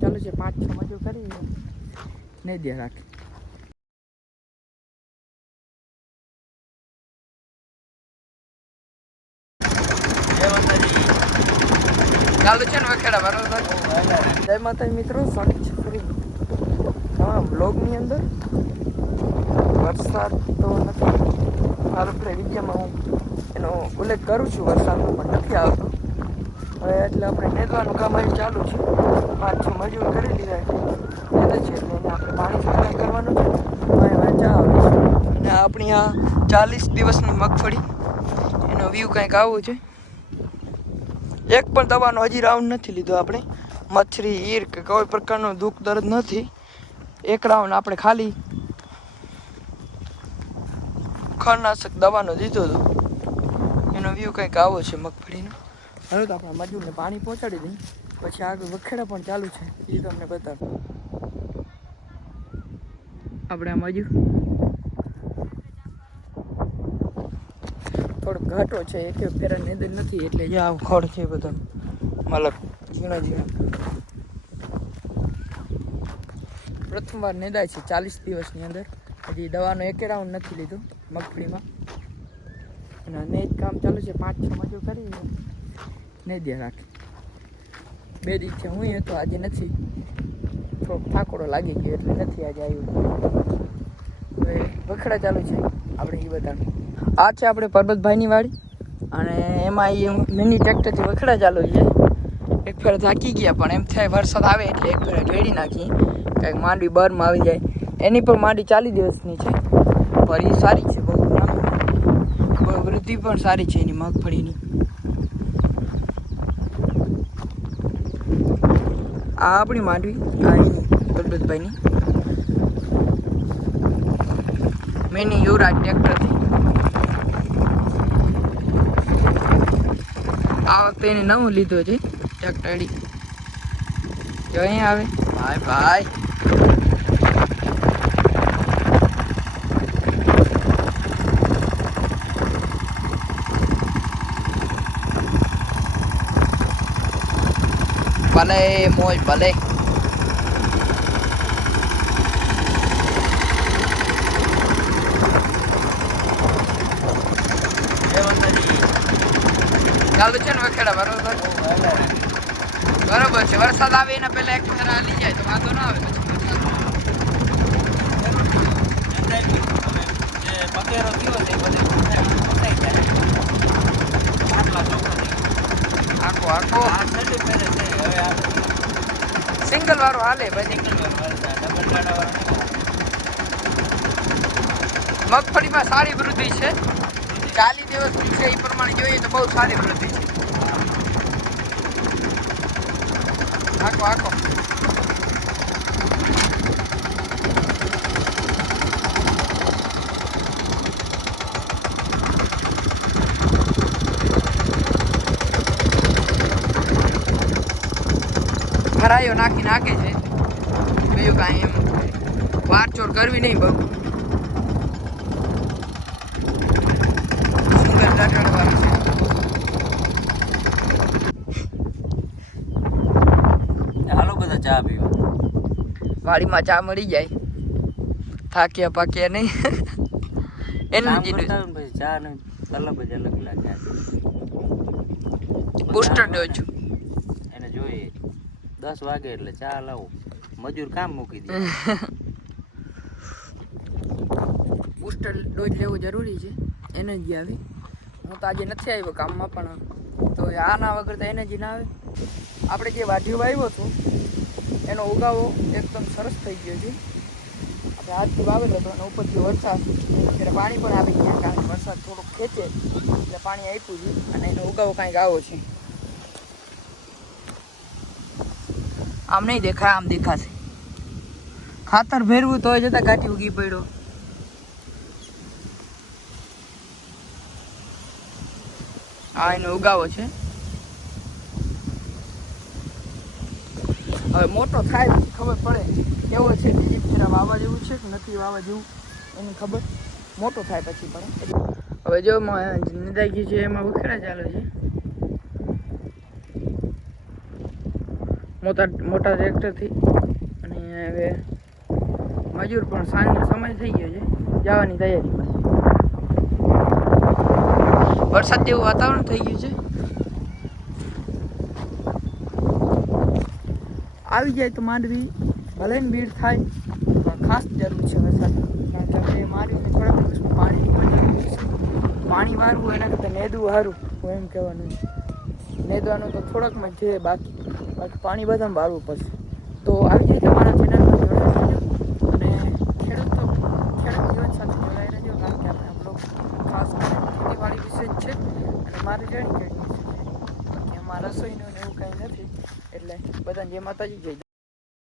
ચાલુ છે પાંચ છ મજૂર કરી નહીં દે રાખે. ચાલુ છે ને વખેડા બરોબર? જય માતા મિત્રો સ્વાગત છે ફરી. તમારા બ્લોગની અંદર વરસાદ તો નથી આપણે વિડીયોમાં હું એનો ઉલ્લેખ કરું છું વરસાદનો પણ નથી આવતો. હવે એટલે આપણે નેદવાનું કામ અહીં ચાલુ છે. પાંચ છ મજૂર કરી લીધા એટલે છે એટલે આપણે પાણી સપ્લાય કરવાનું છે. અહીં વાંચા અને આપણી આ ચાલીસ દિવસની મગફળી, એનો વ્યૂ કંઈક આવો છે. એક પણ દવાનો હજી રાઉન્ડ નથી લીધો આપણે. મચ્છરી, ઈર કે કોઈ પ્રકારનો દુઃખ, દર્દ નથી. એક રાઉન્ડ આપણે ખાલી ખરનાશક દવાનો દીધો હતો. એનો વ્યૂ કંઈક આવો છે મગફળીનો. હવે તો આપણા મજૂરને પાણી પહોંચાડી દઈએ. પછી આગળ વખેડા પણ ચાલુ છે. એ તમને બતાવું. આપણે મજૂર થોડોક ઘાટો છે, એક ફેરા નેદર નથી એટલે જે આ ખડ છે બધો મતલબ ઝીણા ઝીણા. પ્રથમવાર નેદાય છે ચાલીસ દિવસની અંદર. હજી દવાનો એક રાઉન્ડ નથી લીધો મગફળીમાં. અને નેજ કામ ચાલુ છે, પાંચ છ મજૂર કરી નહીં દે રાખે બે દિવસે હું હતો આજે નથી. થોડોક ઠાકોડો લાગી ગયો એટલે નથી આજે આવ્યું. હવે વખડા ચાલુ છે આપણે એ બધાનું. આ છે આપણે પરબતભાઈની વાડી અને એમાં એ મિની ટ્રેક્ટરથી વખડા ચાલુ છે. એક ફેર થાકી ગયા પણ એમ થાય વરસાદ આવે એટલે એક ફેર ઢેડી નાખી. કંઈક માંડવી બરમાં આવી જાય. એની પણ માંડવી ચાલીસ દિવસની છે. પણ એ સારી છે બહુ. વૃદ્ધિ પણ સારી છે એની મગફળીની. આ આપણી માંડવી આ એની મિની યુરા ટ્રેક્ટરથી આ વખતે એને નવું લીધું છે ટ્રેક્ટરી જો અહીં આવે. ભાઈ ભાઈ. ભલે, મોજ ભલે. ચાલુ છે ને વખેડા, બરોબર? બરોબર છે. વરસાદ આવે એના પહેલા એક ફેરા હાલી જાય, તો વાંધો ના આવે. આખો આખો. સિંગલ વાળો હાલે પછી મગફળીમાં સારી વૃદ્ધિ છે. ચાલી દિવસ છે એ પ્રમાણે જોઈએ તો બહુ સારી વૃદ્ધિ છે. આખો આખો ભરાયો નાખી નાખે છે. બીજું કાંઈ એમ વારચોર કરવી નહીં બહુ. સુગર લટાડવાનું છે? હાલો બધા ચા પીવા. વાડીમાં ચા મળી જાય. થાક્યા પાક્યા નહીં. એનું પછી ચા ને અલગ જ અલગ લાગે. બુસ્ટર ડોઝ દસ વાગે એટલે ચા લાવો. મજૂર કામ મૂકી દે. બુસ્ટર ડોઝ લેવો જરૂરી છે. એનર્જી આવે. હું તો આજે નથી આવ્યો કામમાં પણ. તો આના વગર તો એનર્જી ના આવે. આપણે જે વાઢીઓ વાવ્યો હતો, એનો ઉગાવો એકદમ સરસ થઈ ગયો છે. આપણે આજથી વાવેલો હતો અને ઉપરથી વરસાદ. ત્યારે પાણી પણ આવી ગયા કારણ કે વરસાદ થોડોક ખેંચે. એટલે પાણી આપ્યું છે અને એનો ઉગાવો કાંઈક આવો છે. આમ નહીં દેખાય, આમ દેખાશે. ખાતર ભેરવું તોય જતા કાઠી ઉગી પડ્યો. આ એનો ઉગાવો છે. હવે મોટો થાય ખબર પડે કેવો છે, બીજી ફેરા વાવા જેવું છે કે નથી વાવા જેવું, એની ખબર. મોટો થાય પછી પડે હવે જો નિદાઈ છે એમાં ઉખેડા ચાલે છે મોટા મોટા ટ્રેક્ટરથી અને હવે મજૂર પણ સાંજનો સમય થઈ ગયો છે. જવાની તૈયારીમાં વરસાદ જેવું વાતાવરણ થઈ ગયું છે. આવી જાય તો માંડવી ભલે ને ભીડ થાય ખાસ જરૂર છે વરસાદ. કારણ કે આપણે માંડવીને પાણીની પણ પાણી વારવું એના કરતાં નેદવું સારું એમ કહેવાનું નેદવાનું તો થોડાકમાં છે બાકી. બાકી પાણી બધાને વારવું પડશે. તો આવી રીતે તમારા ચેનલમાં જોડાઈ રહેજો અને ખેડૂત ખેડૂત જીવન સાથે જોડાઈ રહેજો, કારણ કે આપણે આપણો ખાસ કરીને ખેતીવાડી વિશે જ છે. અને મારે જણી કેળી છે બાકી રસોઈનું એવું કંઈ નથી, એટલે બધાને જે માતાજી જઈ